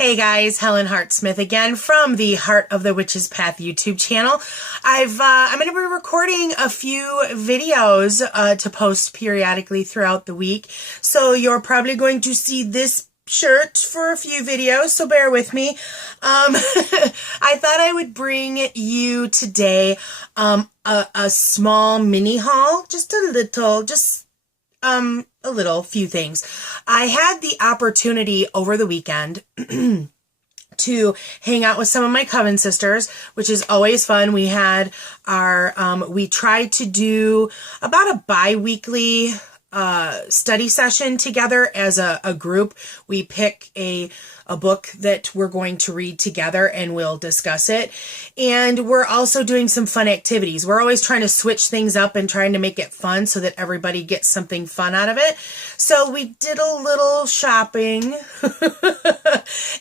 Hey guys, Helen Hartsmith again from the Heart of the Witch's Path YouTube channel. I'm going to be recording a few videos to post periodically throughout the week. So you're probably going to see this shirt for a few videos, so bear with me. I thought I would bring you today a small mini haul, just a little few things. I had the opportunity over the weekend to hang out with some of my coven sisters, which is always fun. We had our, we tried to do about a bi-weekly study session together as a group. We pick a book that we're going to read together and we'll discuss it. And we're also doing some fun activities. We're always trying to switch things up and trying to make it fun so that everybody gets something fun out of it. So we did a little shopping.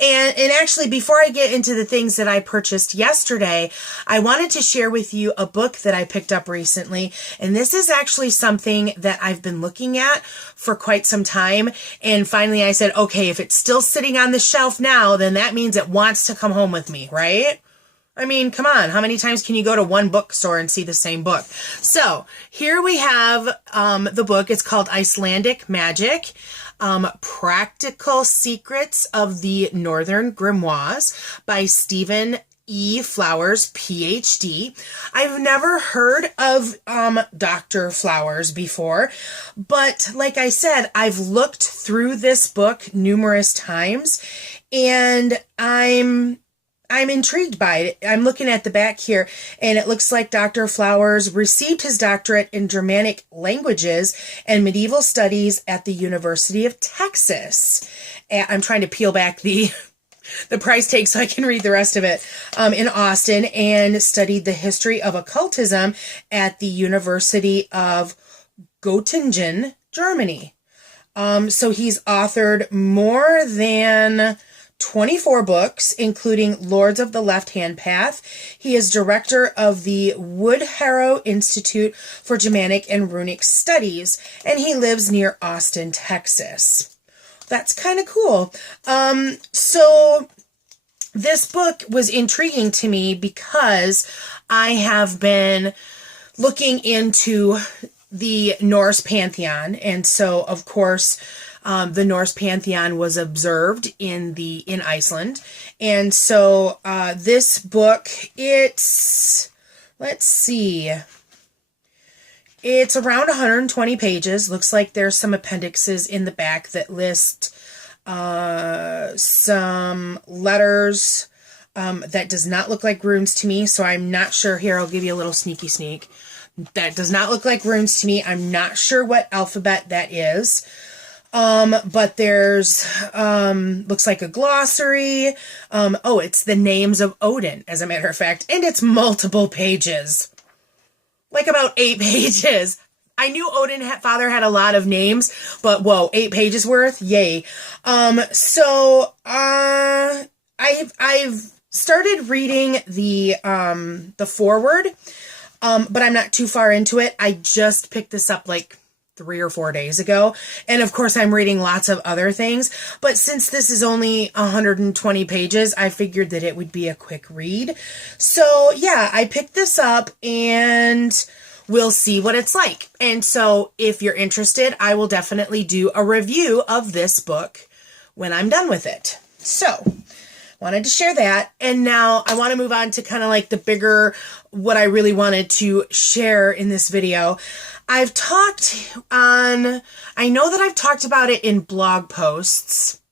and actually, before I get into the things that I purchased yesterday, I wanted to share with you a book that I picked up recently. And this is actually something that I've been looking at for quite some time. And finally I said, okay, if it's still sitting on the shelf now, then that means it wants to come home with me, right? I mean, come on, how many times can you go to one bookstore and see the same book? So here we have the book. It's called Icelandic Magic, Practical Secrets of the Northern Grimoires by Stephen E. Flowers, PhD. I've never heard of Dr. Flowers before, but like I said, I've looked through this book numerous times, and I'm intrigued by it. I'm looking at the back here, and it looks like Dr. Flowers received his doctorate in Germanic languages and medieval studies at the University of Texas. And I'm trying to peel back the price tag so I can read the rest of it, in Austin, and studied the history of occultism at the University of Göttingen, Germany. So he's authored more than 24 books, including Lords of the Left-Hand Path. He is director of the Woodharrow Institute for Germanic and Runic Studies, and he lives near Austin, Texas. That's kind of cool. So this book was intriguing to me because I have been looking into the Norse pantheon. And so, of course, the Norse pantheon was observed in Iceland. And so, this book, let's see, it's around 120 pages. Looks like there's some appendixes in the back that list some letters that does not look like runes to me, so I'm not sure. Here, I'll give you a little sneaky sneak. That does not look like runes to me. I'm not sure what alphabet that is. But there's, looks like a glossary. Oh, it's the names of Odin, as a matter of fact, and it's multiple pages. Like about 8 pages. I knew Odin father had a lot of names, but whoa, 8 pages worth? Yay. So I've started reading the foreword, but I'm not too far into it. I just picked this up like 3 or 4 days ago. And of course I'm reading lots of other things, but since this is only 120 pages, I figured that it would be a quick read. So yeah, I picked this up and we'll see what it's like. And so if you're interested, I will definitely do a review of this book when I'm done with it. So wanted to share that. And now I want to move on to kind of like the bigger, what I really wanted to share in this video. I know that I've talked about it in blog posts.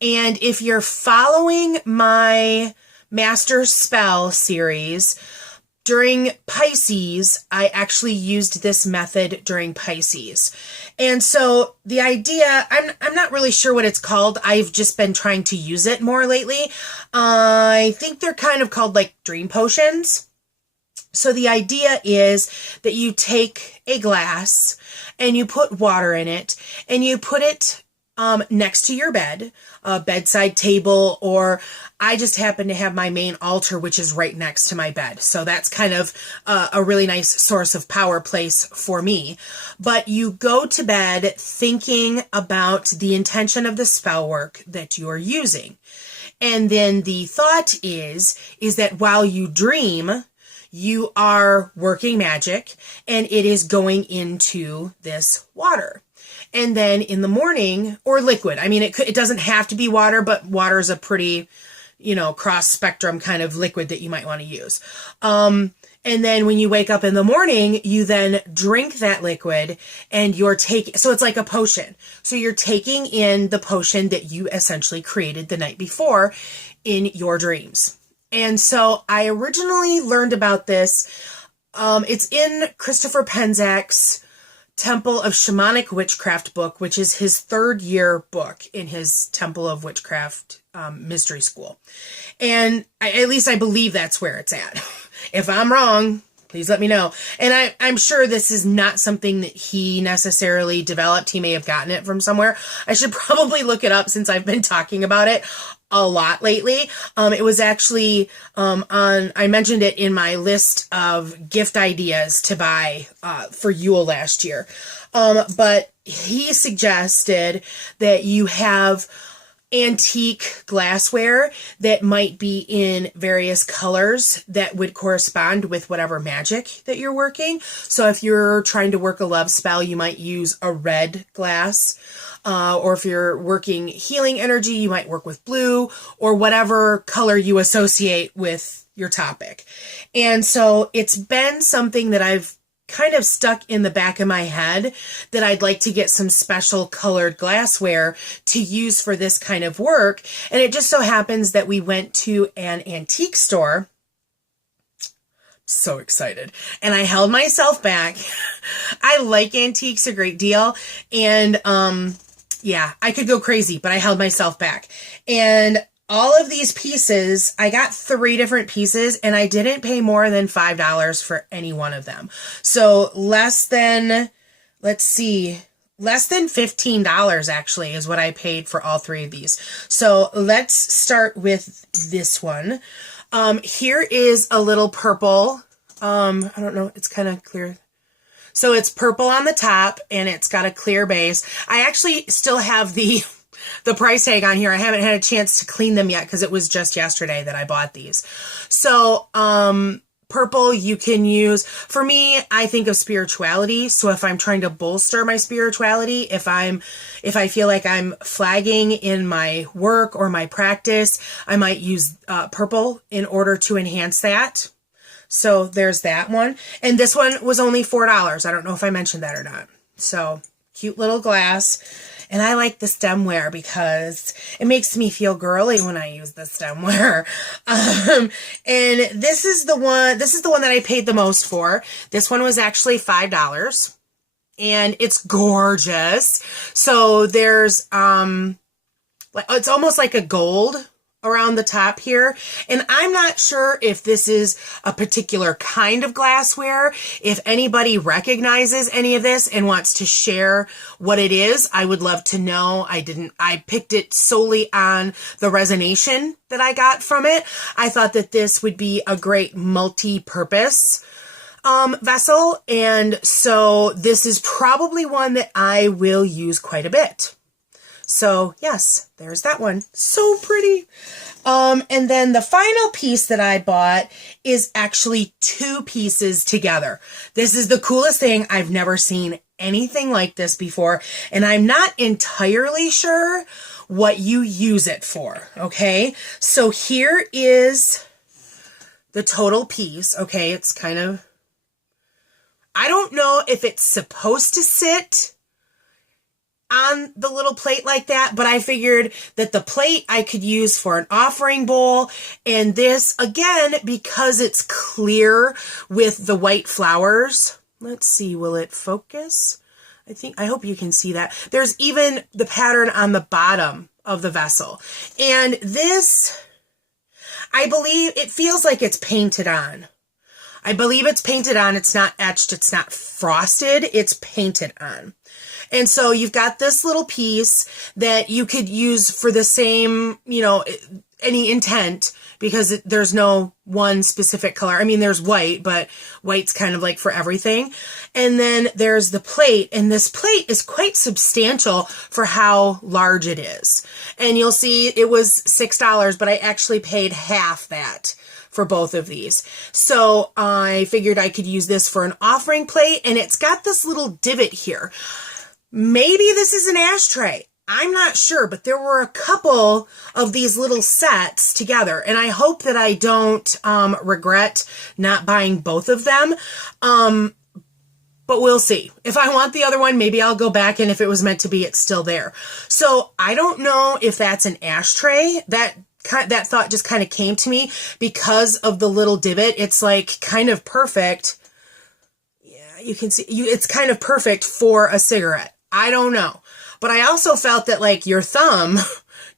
And if you're following my Master Spell series, during Pisces, I actually used this method during Pisces. And so the idea, I'm not really sure what it's called. I've just been trying to use it more lately. I think they're kind of called like dream potions. So the idea is that you take a glass and you put water in it and you put it next to your bed, a bedside table, or I just happen to have my main altar, which is right next to my bed. So that's kind of a really nice source of power place for me. But you go to bed thinking about the intention of the spell work that you're using. And then the thought is that while you dream, you are working magic and it is going into this water. And then in the morning, or liquid, I mean, it doesn't have to be water, but water is a pretty, cross spectrum kind of liquid that you might want to use. And then when you wake up in the morning, you then drink that liquid and you're taking, so it's like a potion. So you're taking in the potion that you essentially created the night before in your dreams. And so I originally learned about this. It's in Christopher Penzak's Temple of Shamanic Witchcraft book, which is his 3rd year book in his Temple of Witchcraft mystery school. And at least I believe that's where it's at. If I'm wrong, please let me know. And I'm sure this is not something that he necessarily developed. He may have gotten it from somewhere. I should probably look it up since I've been talking about it a lot lately. It was actually I mentioned it in my list of gift ideas to buy for Yule last year. But he suggested that you have antique glassware that might be in various colors that would correspond with whatever magic that you're working. So if you're trying to work a love spell, you might use a red glass. Or if you're working healing energy, you might work with blue or whatever color you associate with your topic. And so it's been something that I've kind of stuck in the back of my head that I'd like to get some special colored glassware to use for this kind of work. And it just so happens that we went to an antique store. So excited. And I held myself back. I like antiques a great deal. And, yeah, I could go crazy, but I held myself back. And all of these pieces, I got 3 different pieces and I didn't pay more than $5 for any one of them. So less than $15 actually is what I paid for all 3 of these. So let's start with this one. Here is a little purple. I don't know. It's kind of clear. So it's purple on the top and it's got a clear base. I actually still have the price tag on here. I haven't had a chance to clean them yet because it was just yesterday that I bought these. So, purple you can use, for me, I think of spirituality. So if I'm trying to bolster my spirituality, if I feel like I'm flagging in my work or my practice, I might use purple in order to enhance that. So there's that one. And this one was only $4. I don't know if I mentioned that or not. So cute little glass. And I like the stemware because it makes me feel girly when I use the stemware. And this is the one that I paid the most for. This one was actually $5. And it's gorgeous. So there's, it's almost like a gold around the top here. And I'm not sure if this is a particular kind of glassware. If anybody recognizes any of this and wants to share what it is, I would love to know. I picked it solely on the resonation that I got from it. I thought that this would be a great multi-purpose vessel. And so this is probably one that I will use quite a bit. So yes, there's that one. So pretty. And then the final piece that I bought is actually 2 pieces together. This is the coolest thing. I've never seen anything like this before. And I'm not entirely sure what you use it for. Okay. So here is the total piece. Okay. It's kind of, I don't know if it's supposed to sit on the little plate like that, but I figured that the plate I could use for an offering bowl, and this, again, because it's clear with the white flowers. Let's see, will it focus? I hope you can see that. There's even the pattern on the bottom of the vessel. And this, I believe, it feels like it's painted on. I believe it's painted on. It's not etched. It's not frosted. It's painted on. And so you've got this little piece that you could use for the same, any intent, because there's no one specific color. I mean, there's white, but white's kind of like for everything. And then there's the plate, and this plate is quite substantial for how large it is. And you'll see it was $6, but I actually paid half that for both of these. So I figured I could use this for an offering plate, and it's got this little divot here. Maybe this is an ashtray. I'm not sure, but there were a couple of these little sets together, and I hope that I don't regret not buying both of them. But we'll see. If I want the other one, maybe I'll go back, and if it was meant to be, it's still there. So I don't know if that's an ashtray. That thought just kind of came to me because of the little divot. It's like kind of perfect. Yeah, you can see it's kind of perfect for a cigarette. I don't know. But I also felt that like your thumb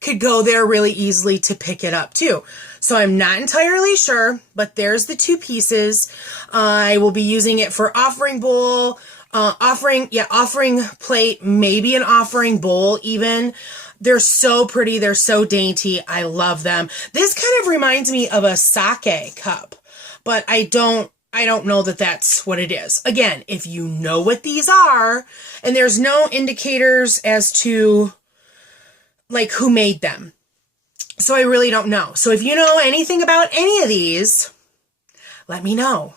could go there really easily to pick it up too. So I'm not entirely sure, but there's the two pieces. I will be using it for offering bowl, offering plate, maybe an offering bowl even. They're so pretty. They're so dainty. I love them. This kind of reminds me of a sake cup, but I don't know that that's what it is. Again, if you know what these are, and there's no indicators as to like who made them. So I really don't know. So if you know anything about any of these, let me know.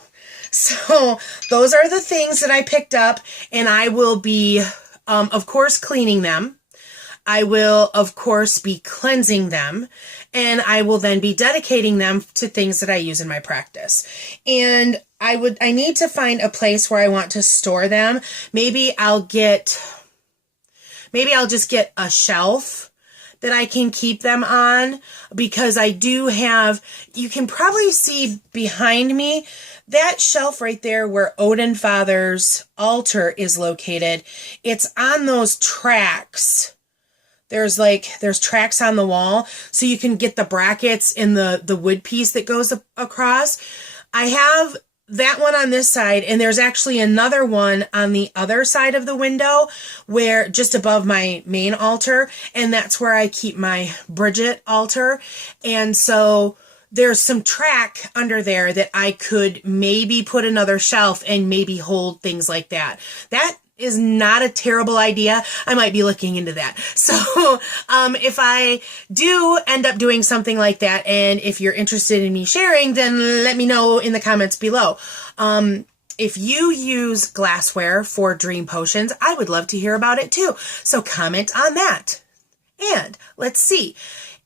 So those are the things that I picked up, and I will be, of course, cleaning them. I will, of course, be cleansing them, and I will then be dedicating them to things that I use in my practice. And I need to find a place where I want to store them. Maybe I'll just get a shelf that I can keep them on, because I do have, you can probably see behind me, that shelf right there where Odin Father's altar is located. It's on those tracks. There's tracks on the wall, so you can get the brackets in the wood piece that goes across. I have that one on this side, and there's actually another one on the other side of the window, where just above my main altar, and that's where I keep my Bridget altar. And so there's some track under there that I could maybe put another shelf and maybe hold things like that. That is not a terrible idea. I might be looking into that. So if I do end up doing something like that, and if you're interested in me sharing, then let me know in the comments below. If you use glassware for dream potions, I would love to hear about it too. So comment on that. And let's see.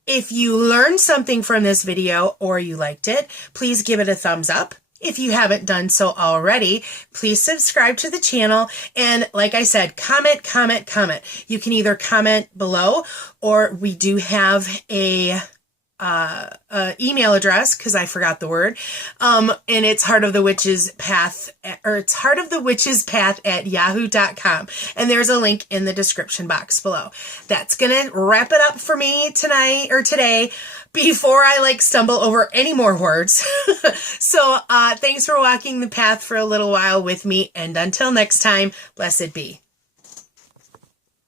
If you learned something from this video or you liked it, please give it a thumbs up. If you haven't done so already, please subscribe to the channel. And like I said, comment. You can either comment below, or we do have a email address, because I forgot the word. And it's heartofthewitchespath@yahoo.com. And there's a link in the description box below. That's going to wrap it up for me today, before I stumble over any more words. So thanks for walking the path for a little while with me, and until next time, blessed be.